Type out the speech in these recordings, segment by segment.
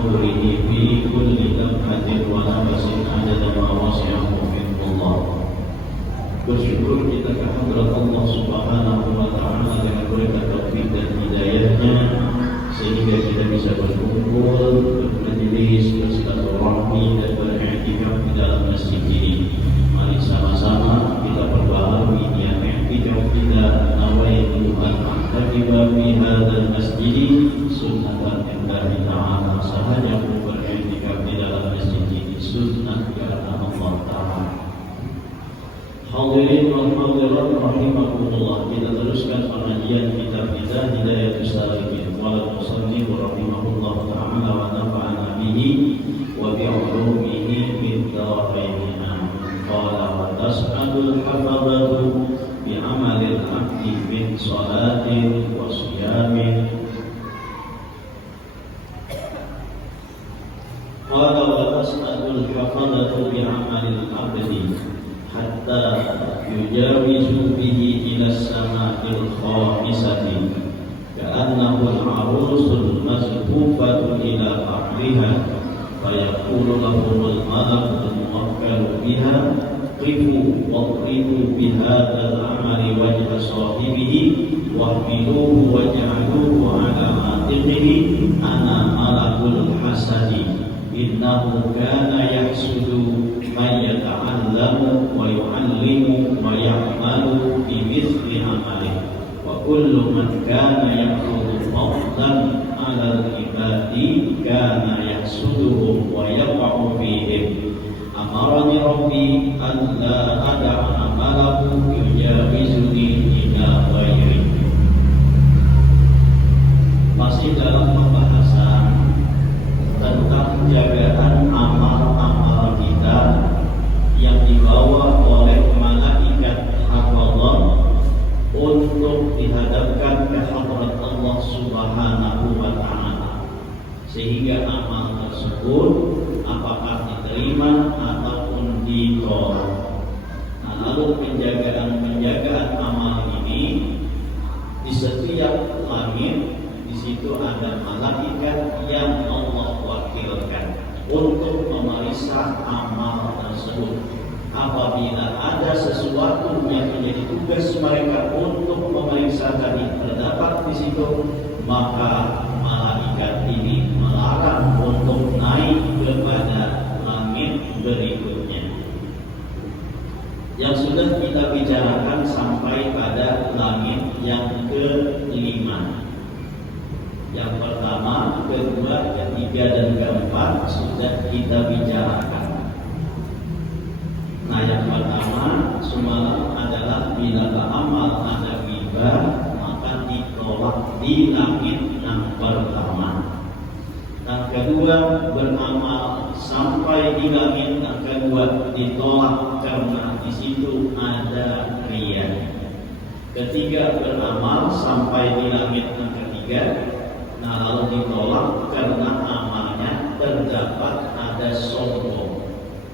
عمره في كل لمحة ونفس عدد ما وسعه علم الله. Bersyukur kita kehadirat Allah Subhanahu wa Ta'ala dengan berkat taufik dan hidayahnya, sehingga kita bisa berkumpul, bermajelis, bersilaturahmi dan beriktikaf di dalam masjid ini. Mari sama-sama kita perbaharui niat iktikaf kita. Nawaitu an ahtakiba fi hadzal masjid sunnatan lillahi ta'ala. Sahanya beriktikaf di dalam masjid ini sunnah karena Allah Ta'ala. Hadirin wal hadirat rahimakumullah, kita teruskan pengajian kitab kita Hidayatus Salikin. Qala al-musannif rahimahullah ta'ala wa nafa'ana bihi wa bi 'ulumihi fid dharain. Qala wa tas'alul hafadatu bi 'amalil 'abdi min salatin wa siyamin. Qala wa tas'alul hafadatu bi 'amalil 'abdi hatta yujawizu bihi ila as-sama'il khamisati ka'annahu al-'arusul mazfufatu ila fahriha fa yaqulu lahumul malakul muwakkalu biha qifu waqrifu bihadzal 'amali wajha sahibihi wahmiluhu waj'aluhu 'ala atiqihi ana malakul hasadi innahu kana yahsudu man yata'allamu wa yu'allimu wa ya'malu bi mithli amalihi wa kullu man kana ya'khudhu fadlan 'ala al-ibadi kana yahsuduhum wa yaqa'u fihim. Amarani rabbi an la ada'a amalahu yujawizuni ila ghairi. Masih dalam pembahasan tentang penjagaan amal-amal kita yang dibawa oleh malaikat hafazah untuk dihadapkan ke hadrat Allah Subhanahu wa Ta'ala, sehingga amal tersebut apakah diterima ataupun ditolak. Nah, lalu penjagaan amal ini di setiap langit, di situ ada malaikat yang Allah wakilkan untuk memeriksa amal tersebut. Apabila ada sesuatu yang menjadi tugas mereka untuk memeriksa tadi terdapat di situ, maka malaikat ini melarang untuk naik kepada langit berikutnya. Yang sudah kita bicarakan sampai pada langit yang kelima. Yang pertama, kedua, ketiga, dan keempat sudah kita bicarakan. Nah, yang pertama semalam adalah bila amal ada ghibah maka ditolak di langit yang pertama. Yang kedua, beramal sampai di langit yang kedua ditolak karena di situ ada riya. Ketiga, beramal sampai di langit yang ketiga, nah lalu ditolak karena amalnya terdapat ada sombong.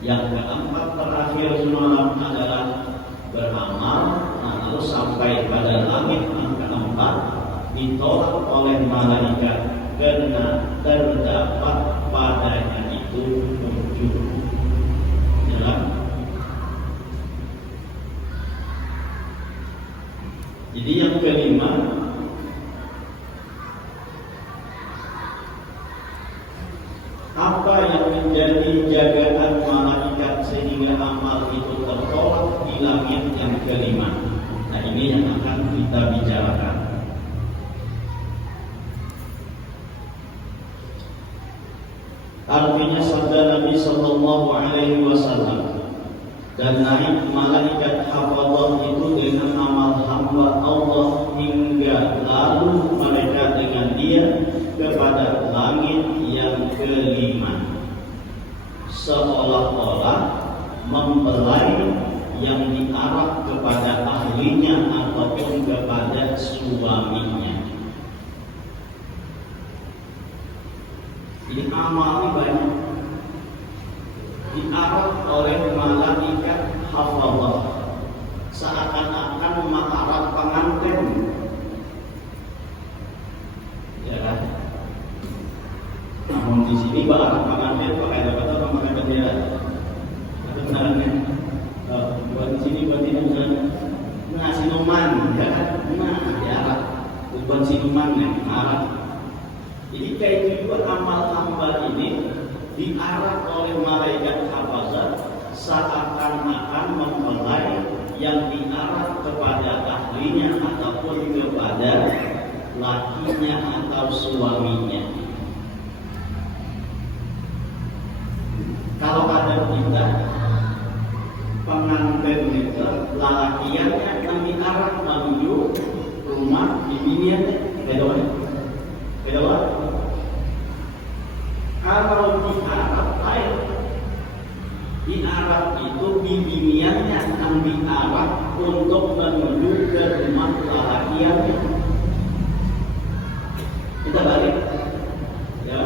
Yang keempat terakhir semalam adalah beramal, nah lalu sampai pada langit yang keempat ditolak oleh malaikat karena terdapat padanya itu ujub. Jelas? Jadi yang kelima, apa yang menjadi jagaan malaikat sehingga amal itu tertolak di langit yang kelima? Nah, ini yang akan kita bicarakan. Artinya sabda Nabi Sallallahu Alaihi Wasallam, dan naik malaikat hafazah itu dengan amal hamba Allah hingga lalu mereka dengan dia kepada langit yang kelima, seolah-olah mempelai yang diarah kepada ahlinya ataupun kepada suaminya. Jadi amal ini banyak diarah oleh malaikat hafazah, seakan-akan mengarah pengantin. Ya kan? Namun di sini tiba anak pengantin pakai apa pakai bendera. Itu benarannya. Buat di sini buat ini misalnya ngasih noman, ya kan? Nah, ya buat sinuman ya, marah. Jadi kayak itu juga amal hamba ini diarah oleh malaikat hafazat seakan-akan mempelai yang diarah kepada ahlinya ataupun kepada lakinya atau suaminya. Kalau ada kita pengantin itu lalakiannya yang diarah menuju rumah biniannya, beda. Kalau di Arab lain, di Arab itu biniannya yang diarah untuk menuju ke rumah lalakiannya. Kita balik, ya.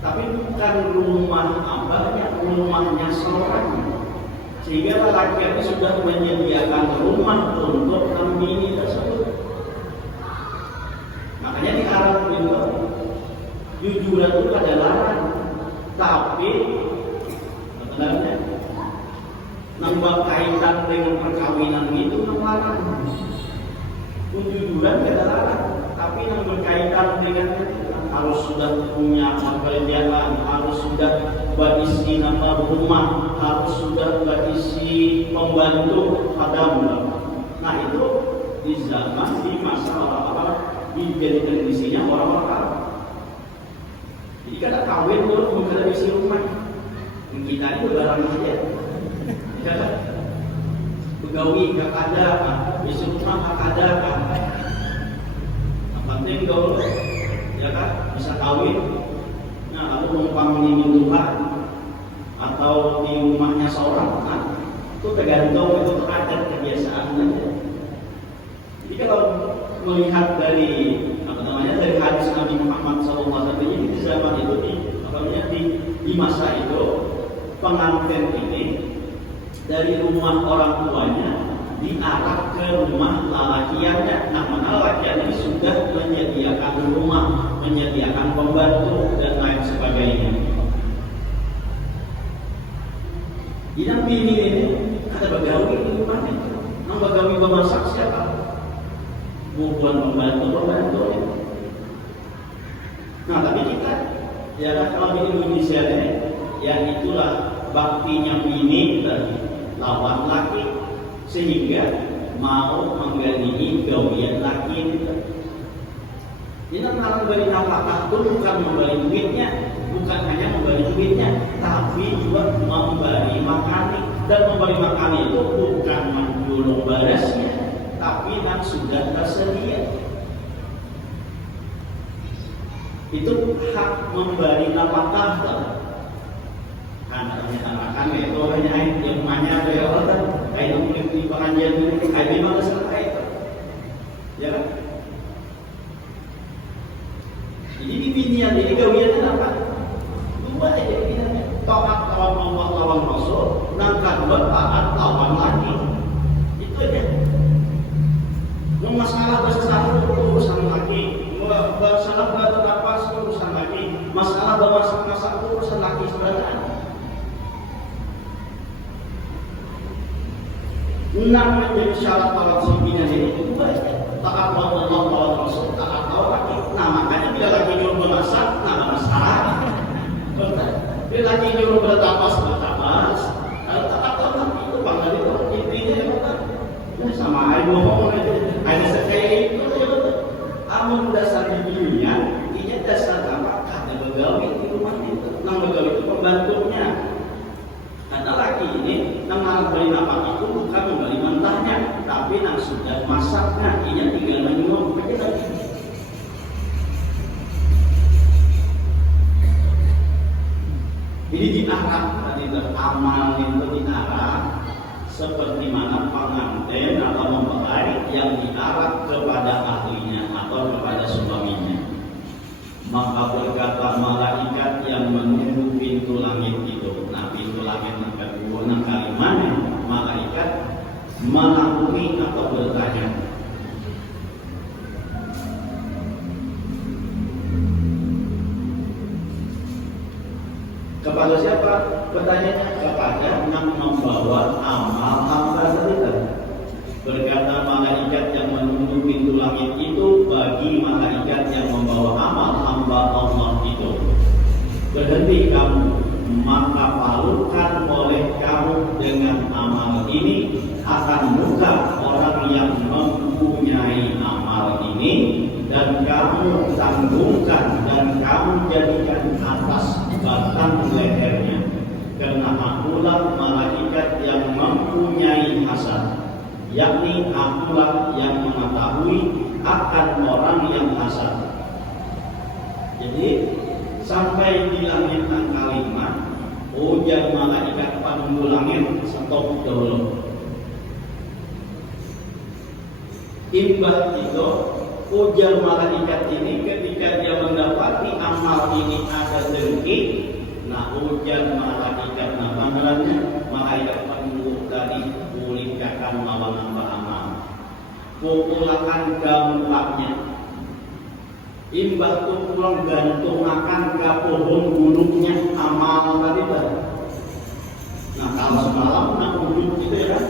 Tapi bukan rumah abahnya, rumahnya seorang. Sehingga lelaki itu sudah menyediakan rumah untuk bini tersebut. Makanya di Arab itu jujuran itu ada larang, tapi sebenarnya nambah kaitan dengan perkawinan itu larang. Jujuran ada larang, tapi yang berkaitan dengan harus sudah punya pekerjaan, harus sudah berisi nama rumah, harus sudah berisi pembantu padam. Nah itu di zaman di masa orang-orang dijadikan isinya orang-orang Arab. Jadi kada kawin dulu bukan isi rumah. Kita ini barang aja. Ya kan? Begawi gak ada, isi rumah gak ada kan. Yang penting dulu, ya kan? Bisa kawin. Nah lalu numpang di Tuhan atau di rumahnya seorang, nah, itu tergantung itu adat kebiasaannya. Jadi kalau melihat dari dari hadis Nabi Muhammad SAW di zaman itu di masa itu pengantin ini dari rumah orang tuanya diarah ke rumah lalakiannya. Nah, mana lalakiannya sudah menyediakan rumah, menyediakan pembantu dan lain sebagainya. Di bini ini ada begawi di rumahnya. Yang begawi memasak siapa? Bukan pembantu. Nah, tapi kita ya kan kalau di Indonesia ini, ya itulah baktinya bini dan lawan laki sehingga mau mengganti gawian laki itu. Ini orang memberi nafkah itu bukan memberi duitnya, bukan hanya memberi duitnya, tapi juga memberi makan. Dan memberi makan itu bukan menjulung barasnya, tapi yang sudah tersedia. Itu hak memberi nafkah karena anak-anak itu hanya yang banyak dari orang kayak yang di pengajian itu kayak memang selesai itu, ya kan? Jadi di binian ini gawiannya apa? Dua aja biniannya, taat lawan Allah lawan Rasul, nangkat taat lawan laki. Itu aja. Masalah besar itu urusan laki, masalah apa urusan laki, masalah masak itu urusan laki sebenarnya. Menjadi syarat para si binian ini itu taat lawan Allah lawan Rasul, taat lawan laki. Nah makanya bila laki nyuruh memasak, nah masalah. Bila laki nyuruh bertapas, kalau taat lawan laki itu bangga itu intinya sama aja ngomong aja. Ada sekaya itu amun dasar di dunia, intinya dasar apa? Ada begawi di rumah itu. Nang begawi itu pembantunya. Kata laki ini, nang beli nafkah itu bukan membeli mentahnya, tapi nang sudah masaknya, ini tinggal menyuap aja lagi. Jadi diarah tadi amal itu diarah seperti mana pengantin atau mempelai yang diarah kepada ahlinya atau kepada suaminya. Maka berkata malaikat yang menunggu pintu langit itu. Nah, pintu langit yang kedua, nah kalimatnya malaikat menakuni atau bertanya. Kepada siapa? Bertanya kepada yang membawa amal hamba kita. Berkata malaikat yang menunggu pintu langit itu bagi malaikat yang membawa amal hamba Allah itu. Berhenti kamu, maka palukan oleh kamu dengan amal ini akan muka orang yang mempunyai amal ini, dan kamu tanggungkan dan kamu jadikan atas batang lehernya, karena akulah malaikat yang mempunyai hasad, yakni akulah yang mengetahui akan orang yang hasad. Jadi sampai di langit angka 5, ujar malaikat penunggu langit, stop dulu. Imbah itu ujar malaikat ini ketika dia mendapati amal ini ada dengki. Nah ujar malaikat namanya malaikat penunggu tadi pulihkan lawan amal, pukulakan gampangnya. Imbah tu pulang gantung makan ke pohon gunungnya amal tadi. Nah kalau semalam nak ujung gitu ya.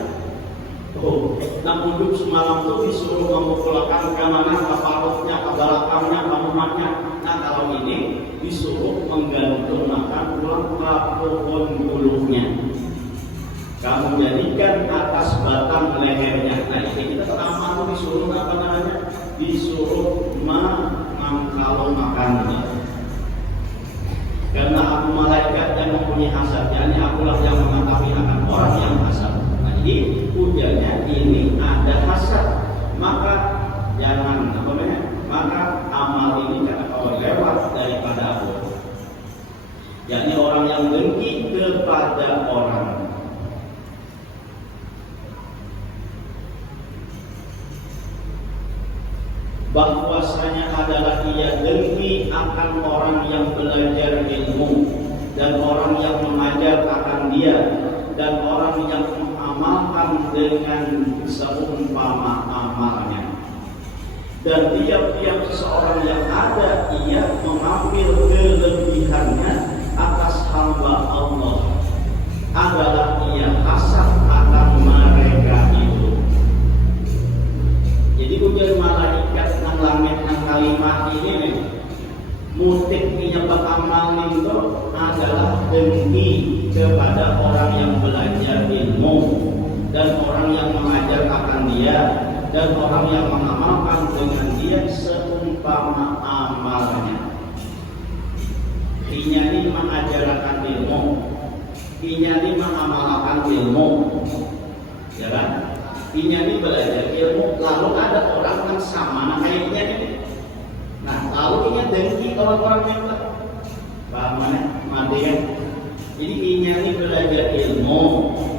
Nak ujung semalam tu disuruh memukulakan ke mana, ke parutnya, ke belakangnya, ke rumahnya. Nah kalau ini disuruh menggantung makan pulang ke pohon gunungnya. Kamu jadikan atas batang lehernya. Nah ini kita pertama tu disuruh apa namanya? Disuruh kalau makannya. Karena aku malaikat yang mempunyai hasad, yakni akulah yang mengetahui akan orang yang hasad. Nah, jadi ujarnya ini ada hasad, maka jangan apa namanya? Maka amal ini jangan kau lewat daripada aku. Yakni orang yang dengki kepada orang. Bahwasanya adalah ia dengki akan orang yang belajar ilmu, dan orang yang mengajar akan dia, dan orang yang mengamalkan dengan seumpama amalnya. Dan tiap-tiap seseorang yang ada, ia mengambil kelebihannya atas hamba Allah, adalah ia hasad akan mereka itu. Jadi ujar malaikat nang langit nang kalimat ini nih, motif penyebab amal itu adalah dengki kepada orang yang belajar ilmu, dan orang yang mengajar akan dia, dan orang yang mengamalkan dengan dia seumpama amalnya. Inya ini mengajarkan ilmu, inya ini mengamalkan ilmu, ya kan? Inya ini belajar ilmu, lalu ada orang yang sama kayak inya ini. Nah, lalu inya dengki orang-orang yang paham mati ya. Jadi inya ini belajar ilmu,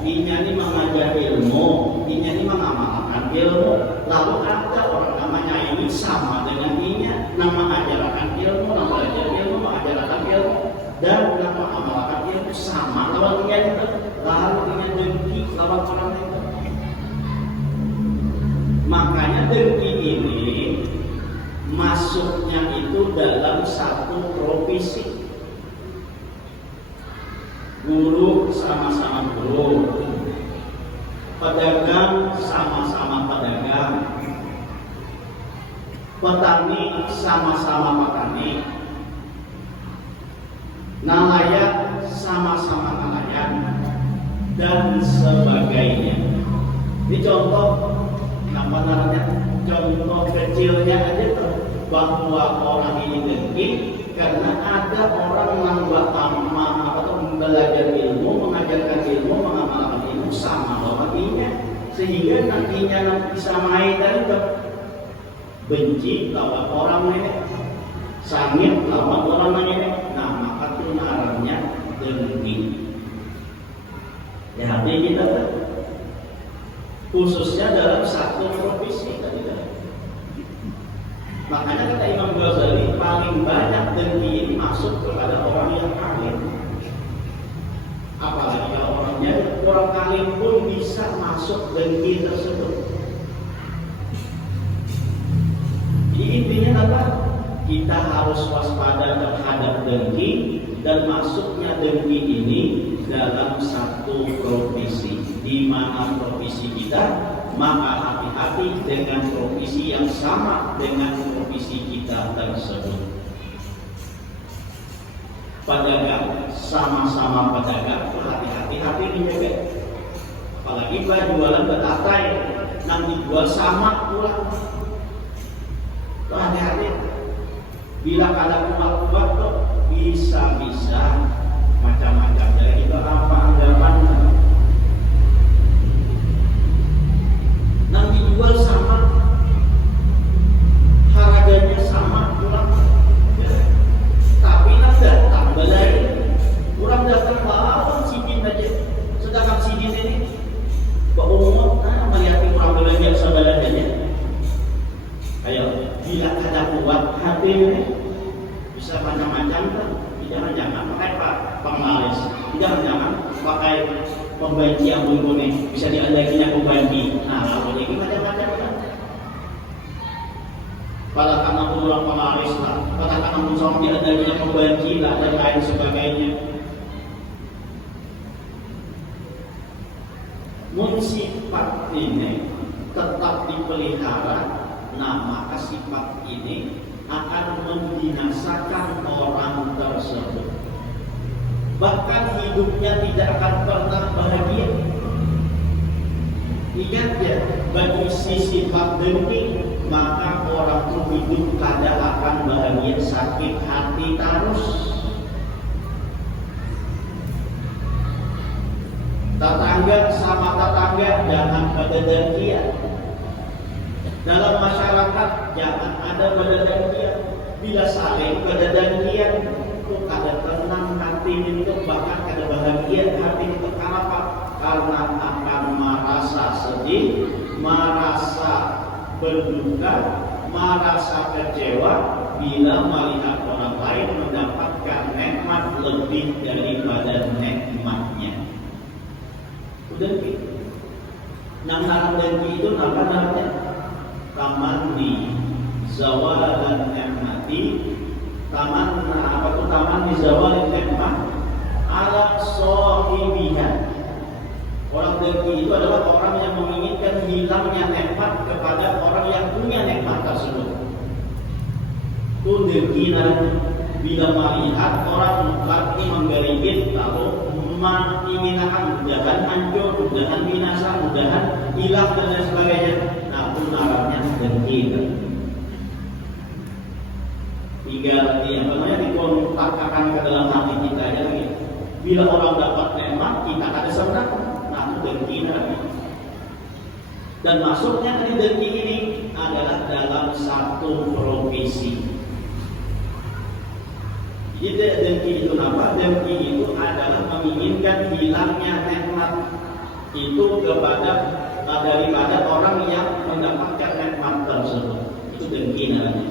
inya ini mengajar ilmu, inya ini mengamalkan ilmu. Lalu ada orang namanya ini sama dengan inya, nama ajarkan ilmu, nama belajar ilmu, mengajarkan ilmu, dan nama amalkan ilmu sama lawan inya itu. Lalu inya dengki lawan orang itu. Makanya dengki ini masuknya itu dalam satu profesi. Guru sama-sama guru, pedagang sama-sama pedagang, petani sama-sama petani, nelayan sama-sama nelayan, dan sebagainya. Ini contoh apa namanya, contoh kecilnya aja tuh, bahwa orang ini dengki karena ada orang yang amal atau belajar ilmu, mengajarkan ilmu, mengamalkan ilmu sama lawannya, sehingga nantinya bisa main dari itu. Benci lawan orang ini, sangit lawan orang ini. Nah maka itu ngarannya dengki. Ya hati kita tuh, khususnya dalam satu profesi tadi. Makanya kata Imam Ghazali, paling banyak dengki ini masuk kepada orang yang alim. Apalagi orangnya orang alim pun bisa masuk dengki tersebut. Jadi intinya apa? Kita harus waspada terhadap dengki, dan masuknya dengki satu profesi. Di mana profesi kita, maka hati-hati dengan profesi yang sama dengan profesi kita tersebut. Pedagang, sama-sama pedagang, hati-hati menjaga. Apalagi jualan betatai, nang dijual sama pulang. Hati-hati. Bila ada kuat tuh bisa macam-macam. Jadi itu apa anggapan? Nang dijual sama, harganya sama pulang. Tapi datang belai, kurang datang lawan sidin aja. Sedangkan sidin ini berumur, melihat kurang belanja saudaranya. Ayo, bila ada kuat hati ini bisa macam-macam kan? Jangan pakai pemalas, jangan pakai pembanci yang bunyi bisa diadakinya pembanci. Nah, kalau ini macam-macam kan? Pada karena pulang pemalas lah, pada karena musuh diadakinya pembanci lah dan lain sebagainya. Sifat ini tetap dipelihara. Nah, maka sifat ini akan membinasakan orang tersebut. Bahkan hidupnya tidak akan pernah bahagia. Ingat ya, bagi sifat dengki, maka orang itu hidup tidak akan bahagia, sakit hati terus. Tetangga sama tetangga jangan pada dengkian. Dalam masyarakat jangan ada berdengkian. Bila saling berdengkian, itu kada tenang hati itu, bahkan kada bahagia hati itu. Kenapa? Karena akan merasa sedih, merasa berduka, merasa kecewa bila melihat orang lain mendapatkan nikmat lebih daripada nikmatnya. Udah gitu. Nang dengki itu namanya tamanni zawalan ni'mati. Tamanni zawalan ni'mat ala sahibiha. Orang dengki itu adalah orang yang menginginkan hilangnya nikmat kepada orang yang punya nikmat tersebut. Itu dengki namanya. Bila melihat orang mukti menggerigit lalu menginginkan mudahan hancur, mudahan binasa, mudahan hilang dan lain sebagainya. Nah, itu namanya dengki. Tinggal dikontakkan ke dalam hati kita ya. Bila orang dapat nikmat, kita ada senang. Nah, itu dengki namanya. Dan masuknya dari dengki ini adalah dalam satu profesi. Jadi dengki itu apa? Dengki itu adalah menginginkan hilangnya nikmat itu daripada orang yang mendapatkan nikmat tersebut. Itu dengki namanya.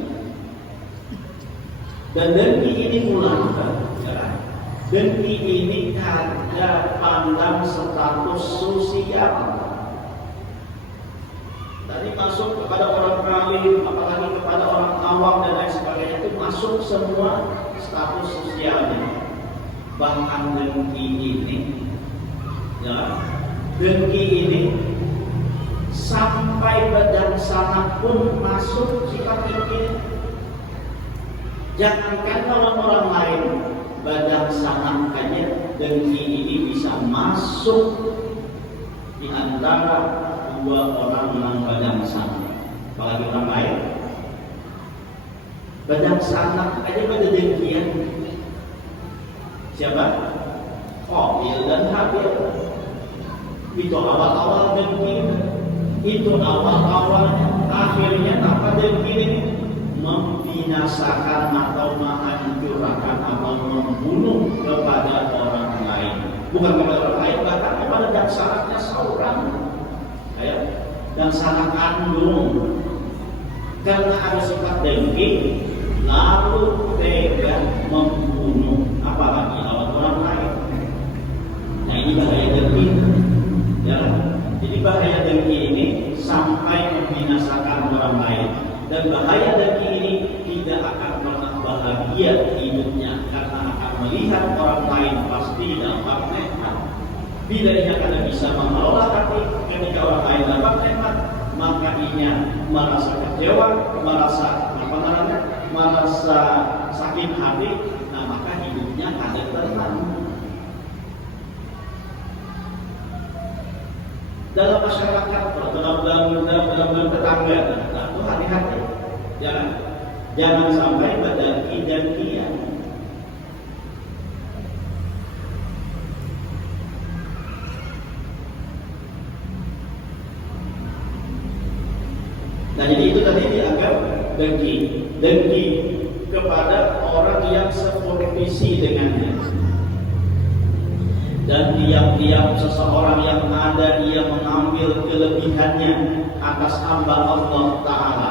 Dan dengki ini ulang. Dengki ini kada pandang status sosial. Tadi masuk kepada orang alim, apalagi kepada orang awam dan lain sebagainya, itu masuk semua status sosialnya. Bahkan dengki ini, ya, dengki ini sampai badan sana pun masuk sifat ini. Jangankan orang lain, badan sana saja dengki ini bisa masuk di antara dua orang yang badan sana. Apalagi orang lain, badan sana aja pada dengkian. Siapa? Qabil dan Habil. Itu awal-awal dengki. Itu awal-awalnya. Akhirnya apa dengki ini? Membinasakan atau menghancurkan atau membunuh kepada orang lain. Bukan kepada orang lain, bahkan kepada dasarnya seorang. Dan salah kandung. Karena ada sifat dengki, lalu tega membunuh, apalagi lawan orang lain. Nah, ini bahaya dengki. Ya, jadi bahaya dengki ini sampai membinasakan orang lain. Dan bahaya dengki ini tidak akan pernah bahagia hidupnya, karena akan melihat orang lain pasti dapat nikmat. Bila ia kada bisa mengelola hati ketika orang lain dapat nikmat, maka ia merasa kecewa, merasa sakit hati, nah maka hidupnya kada tenang. Dalam masyarakat, dalam tetangga, nah itu hati-hati, jangan sampai berdengki-dengkian. Nah jadi itu tadi dianggap dengki kepada orang yang sepolitisi dengannya. Dan tiap-tiap seseorang yang ada ia mengambil kelebihannya atas hamba Allah Ta'ala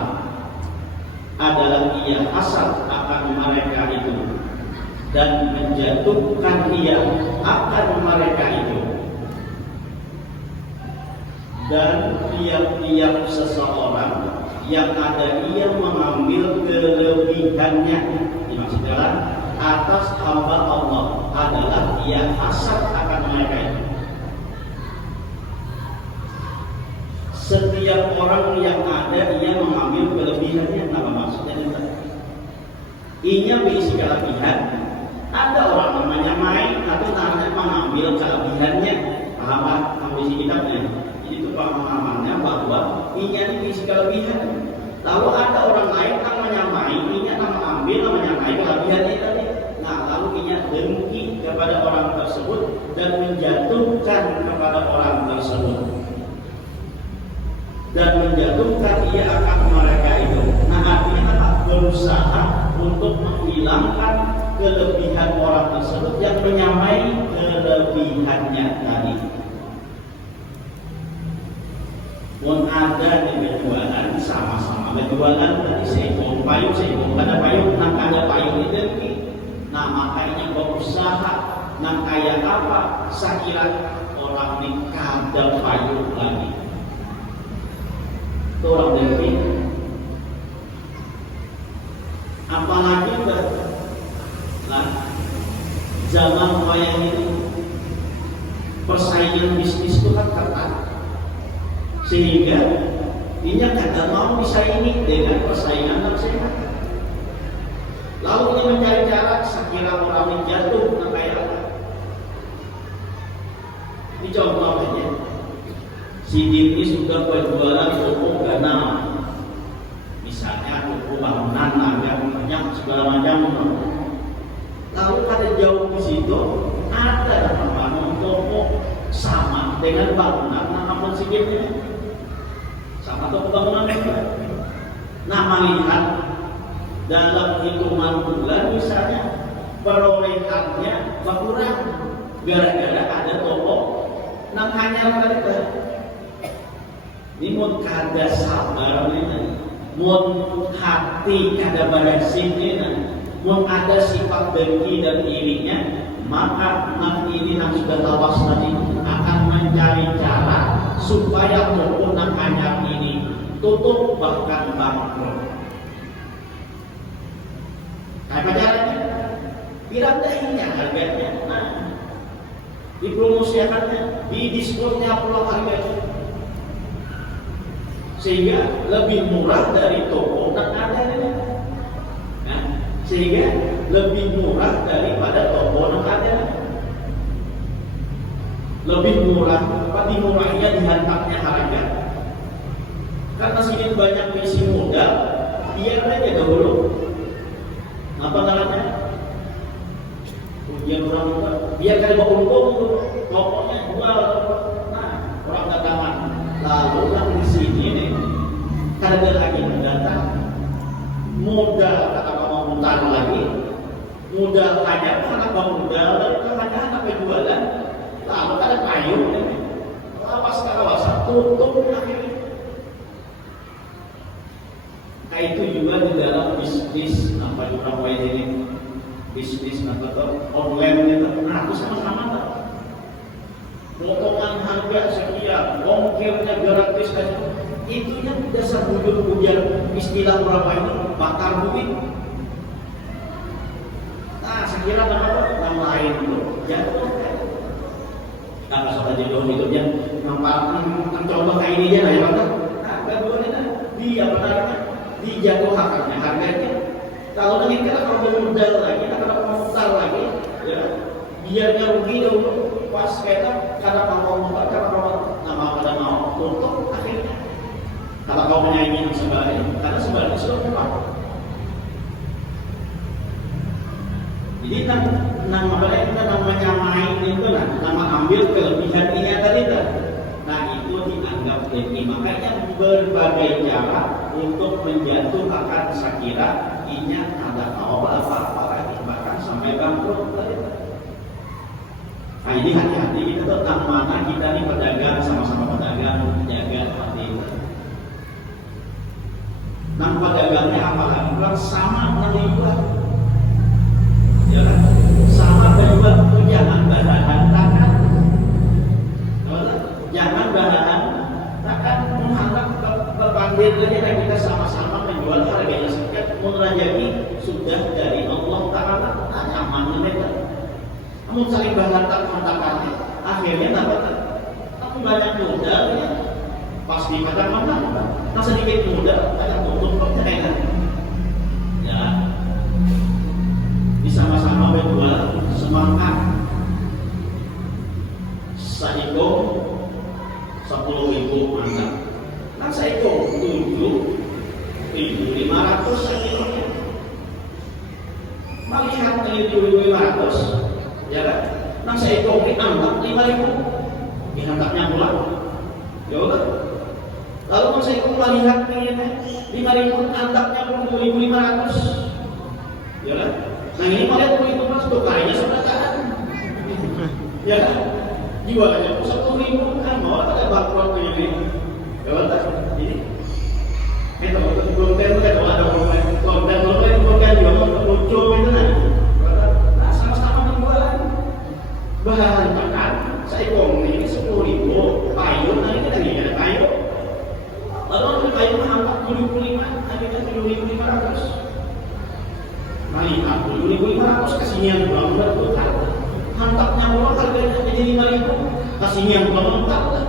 adalah ia hasad akan mereka itu dan menjatuhkan ia akan mereka itu. Dan tiap-tiap seseorang yang ada ia mengambil kelebihannya, dimaksudkan atas hamba Allah adalah ia hasad akan mereka itu. Setiap orang yang ada ia mengambil kelebihannya, apa maksudnya itu? Ia berisi kelebihan. Ada orang namanya main atau namanya mengambil kelebihannya. Paham pak? Ambisi kitabnya. Itu pemahamannya bahwa ia ini berisi kelebihan. Lalu ada orang lain namanya main, ia nama ambil namanya main kelebihannya tadi. Nah lalu ia dengki kepada orang tersebut dan menjatuhkan kepada orang tersebut dan menjatuhkan ia akan mereka itu. Nah artinya berusaha untuk menghilangkan kelebihan orang tersebut yang menyamai kelebihannya tadi. Pun ada di penjualan sama-sama penjualan tadi seikong payung ada payung nak ada payung itu dengki. Nah makanya berusaha nak kayak apa sakira orang ini kada payung lagi. Itu orang dengki. Apalagi zaman wayang itu persaingan bisnis itu kan ketat. Sehingga dia tidak mau disaingi dengan persaingan yang sehat. Lalu dia mencari cara sekira orang yang jatuh kayak apa? Ini contoh aja. Si Dini sudah berjualan toko ganal, misalnya toko bangunan, agak banyak segala macam. Lalu ada jauh di situ ada bangunan toko sama dengan bangunan namun sedikitnya. Sama toko bangunan juga. Nah melihat dalam hitungan bulan misalnya perolehannya berkurang gara-gara ada toko nang hanya mereka. Ini mun kada sabar ini, mun hati kada bersih ini, mun ada sifat dengki dan irinya, maka nang ini nang sudah tawas tadi akan mencari cara supaya toko nang hanya ini tutup bahkan bangkrut. Apa caranya? Bilang dahinya harganya, dipromosikannya, didiskonnya pulang harganya, sehingga lebih murah dari toko nang ada ini. Sehingga lebih murah daripada toko nang ada. Lebih murah, tapi murahnya dihantarnya harga. Karena sedikit banyak isi modal, biar aja dahulu. Apa namanya? Ujian orang muda, biar kali bawa untung dulu. Pokoknya jual. Nah, orang datangan. Lalu yang di sini nih, ada lagi mendatang. Modal kata mau mutar lagi. Modal hanya karena modal dan hanya anak penjualan. Lalu ada payung nih. Lawas kawasan tutup akhirnya. Nah itu juga di dalam bisnis apa juga ini bisnis atau online itu, nah itu sama-sama tak. Potongan harga sekian, ongkirnya gratis aja. Itunya dasar bujur-bujur istilah berapa ini bakar duit. Nah sekira apa yang lain itu jatuh. Nah jodoh hidupnya nampak contoh kayak ini aja lah ya Pak. Nah, kedua dia benarnya dijatuhkan harganya. Kalau nanti kita kalau bermodal lagi, kita kalau memutar lagi, ya biarnya rugi dulu pas kita karena mau memutar, karena mau untuk akhirnya. Kalau kau menyaingi sebaliknya, karena sebaliknya sudah kuat. Jadi namanya main itu nama ambil kelebihan ini tadi kan. Nah itu dianggap demi, makanya berbagai cara untuk menjatuhkan Shakira inya ada apa-apa lagi bahkan sampai bangkrut tadi. Nah ini hati-hati kita tentang mana kita nih pedagang, sama-sama pedagang jaga seperti itu. Nah pedagangnya apalagi bilang sama menjual, ya kan? Sama menjual itu jangan bahan tangan, jangan bahan tangan mengharap berpandir aja kita sama-sama menjual harganya sekian menrajaki sudah dari Allah Taala nyaman mereka. Namun saling bahan tangan akhirnya dapat kamu banyak modal ya. Pasti kadang menambah, nah sedikit mudah, kadang tutup percaya. Ya, sama-sama berjual semangat. Saiko 10.000 anak, nah saiko 7.500 saikonya. Melihat 7.500, ya kan? Nah saiko dianggap 5.000, dianggapnya pulang. Ya udah. Lalu saya melihat ini 5.000 antaknya 7.500, ya kan? Nah ini melihat itu mas dokternya sebenarnya, ya kan? Jualannya 10.000 kan mau ada bangkrut ini, ya kan? Ini, itu konten kan ada konten juga muncul itu nanti. Nah sama-sama menjualan bahan makan, saya ini 10.000 payung, nanti kita nih ada payung. Lalu kayu mengangkat 75, akhirnya 7.500. Nah, 7.500 kasihnya buang berputar. Hantaknya pulang harganya jadi 5.000, kasihnya buang berputar.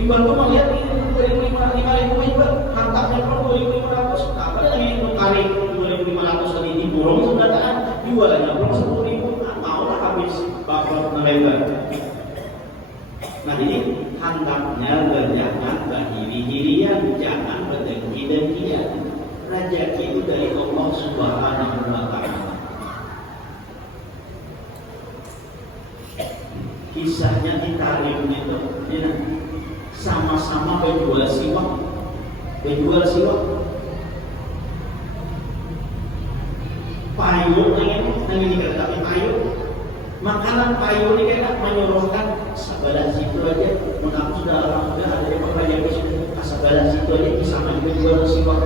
Dibantu melihat ini 5.000 juga, hantaknya pulang 2.500. Apa lagi itu tarik 2.500 tadi diborong sebenarnya jualannya pulang 10.000. Nah, mau lah habis bangkrut melebar. Nah ini hendaknya berjangan berdiri-dirian, jangan berdengki-dengkian. Rezeki itu dari Allah Subhanahu wa Ta'ala. Kisahnya ditarik itu, ya, sama-sama berjual siwak, payung yang dikatakan payung. Makanan payung ini kan menyuruhkan sebelah situ aja. Mengaku sudah alhamdulillah ada yang bekerja di situ. Sebelah situ aja bisa menjual siwak.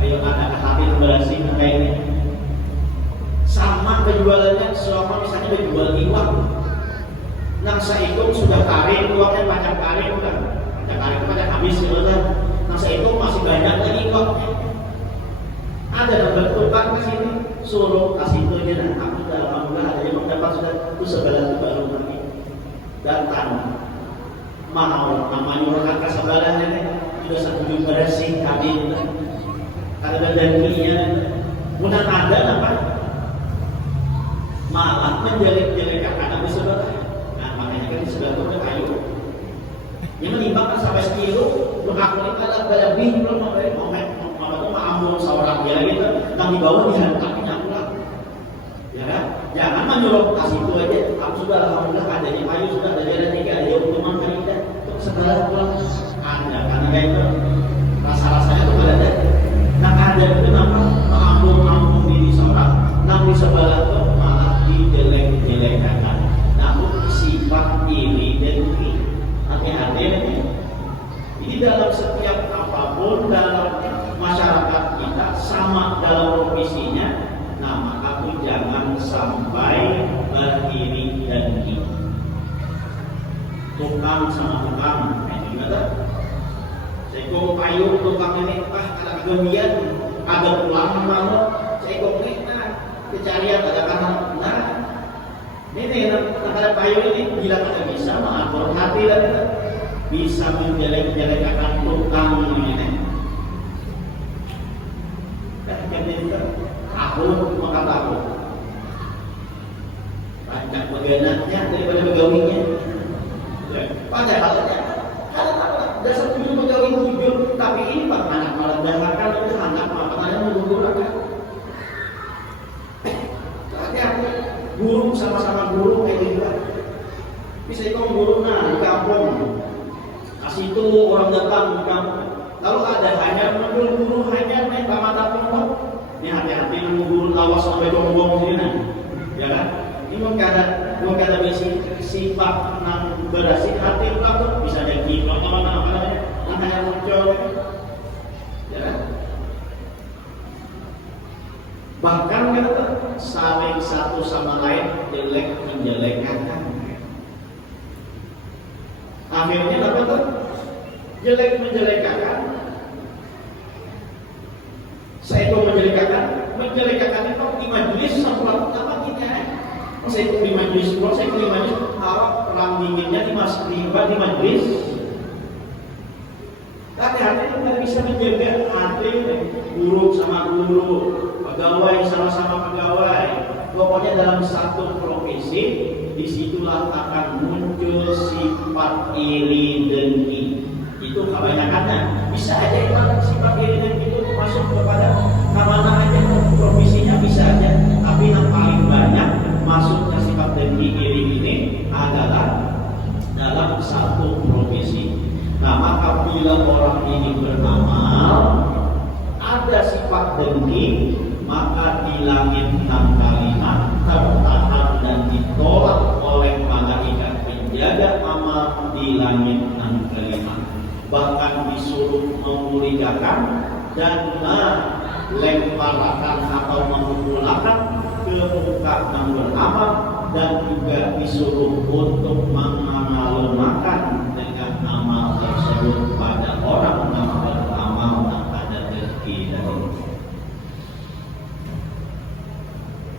Ayo ada hati sebelah situ kayak ini. Sama penjualannya selama misalnya menjual iwak. Nang saikum sudah karing, iwaknya banyak karing udah. Banyak karing banyak habis udah. Nang saikum masih banyak lagi iwaknya. Ada yang bertukar ke sini, suruh kasih itu aja. Nah, aku sudah alhamdulillah ada yang mendapat sudah itu sebelah itu baru lagi datang mau namanya ke sebelahnya nih sudah satu bersih tadi ada dagingnya mudah ada apa malah menjelek-jelekan anak di sebelah. Nah makanya kan di sebelah itu ada kayu yang menimbangkan sampai sekilo mengakuin ada lebih belum mau ampun seorang dia gitu yang di bawah dihantarnya pulang, ya kan? Jangan menyuruh kasih itu aja. Aku sudah alhamdulillah adanya kayu sudah ada jalan tiga ada untungan kali kan untuk segala pulang ada karena kayak itu rasa-rasanya tuh ada. Nah ada itu nama ampun diri seorang, namun di sebelah itu malah dijelek-jelekkan. Namun sifat iri dan iri hati-hati ini dalam setiap apapun dalam masyarakat kita sama dalam profesinya. Nah maka pun jangan sampai beriri dan iri. Tukang sama tukang, ini ada. Saya payung tukang ini ada kemudian ada pulang malu. Saya ini kecarian ada kanan. Nah ini ini terhadap kayu ini bila kita bisa mengatur hati dan kita bisa menjelek-jelekkan tukang ini. Dan kita takut maka takut. Banyak beganatnya daripada begawinya. Padahal dasar tujuh pegawai jujur, tapi ini anak malah dasarkan itu anak makanya menggugurkan. Hati-hati, guru sama-sama guru kayak gitu. Bisa itu guru di kampung, kasih itu orang datang di kampung. Lalu ada hanya mengambil guru hanya naik mata pokok. Ini hati-hati mengguru awas sampai dombong sini, ya kan? Ini mengkada misi sifat nang berasik hati itu bisa jadi mana hanya muncul, ya kan? Bahkan kata saling satu sama lain jelek menjelekkan. Akhirnya apa tuh? Jelek menjelekkan. Saya itu menjelekkan itu di majelis sama apa kita? Saya itu di majelis, saya itu di majelis harap perang dinginnya di majelis. Hati-hati kita bisa menjaga hati guru sama guru, pegawai sama-sama pegawai. Pokoknya dalam satu profesi, disitulah akan muncul sifat iri dengki. Itu kebanyakannya. Bisa aja itu sifat iri dengki itu masuk kepada kemana aja profesinya bisa aja. Tapi yang paling banyak masuknya sifat dengki iri ini adalah dalam satu profesi. Nah, maka bila orang ini beramal ada sifat dengki, maka dilangitkan kalimat tertahan dan ditolak oleh malaikat penjaga amal di langit dan kalimat. Bahkan disuruh memuliakan dan melemparkan atau memulakan ke muka yang beramal, dan juga disuruh untuk mengamalkan dengan amal tersebut pada orang yang beramal dan ada rezeki dari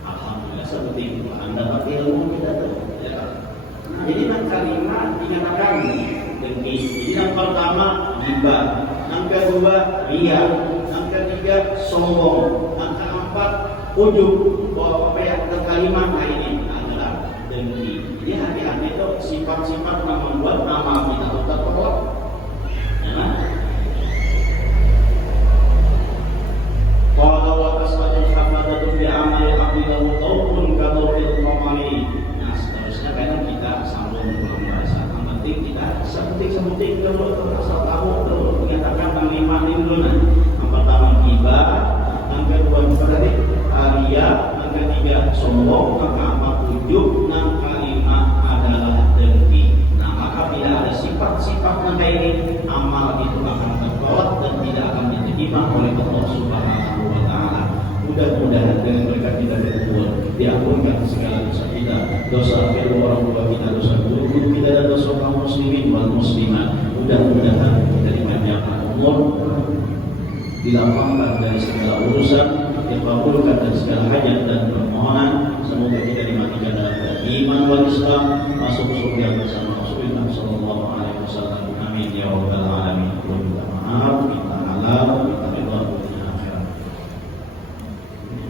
alhamdulillah. Seperti itu Anda dapat ilmu kita tuh, ya. Jadi kalimat dikatakan dengki. Jadi yang pertama riba, yang kedua riya, yang ketiga sombong, yang keempat ujub. Bahwa apa yang terkalimat ini adalah dengki. Jadi hati-hati itu sifat-sifat yang membuat nama kita tertolak. Ya. Kalau atas wajah sahabat itu diamal abdi lahu taubun kadoril qamari. Nah, seterusnya kadang kita sambung pembahasan. Yang penting kita sebutin dulu asal tahu dulu menyatakan lima dulu. Yang pertama riba, yang kedua berarti riya, yang ketiga sombong, keempat ujub, yang kelima adalah dengki. Nah, maka bila ada sifat-sifat yang kayak ini, amal itu akan tertolak dan tidak akan diterima oleh Allah Subhanahu wa Ta'ala. Mudah-mudahan dengan berkat kita berkumpul diampunkan segala dosa kita, dosa kedua orang tua kita, dosa guru kita, dan dosa kaum muslimin wal muslimat. Mudah-mudahan kita dipanjangkan umur, dilapangkan dari segala urusan, dikabulkan dari segala hajat dan permohonan. Semoga kita dimatikan dalam iman wal Islam, masuk surga bersama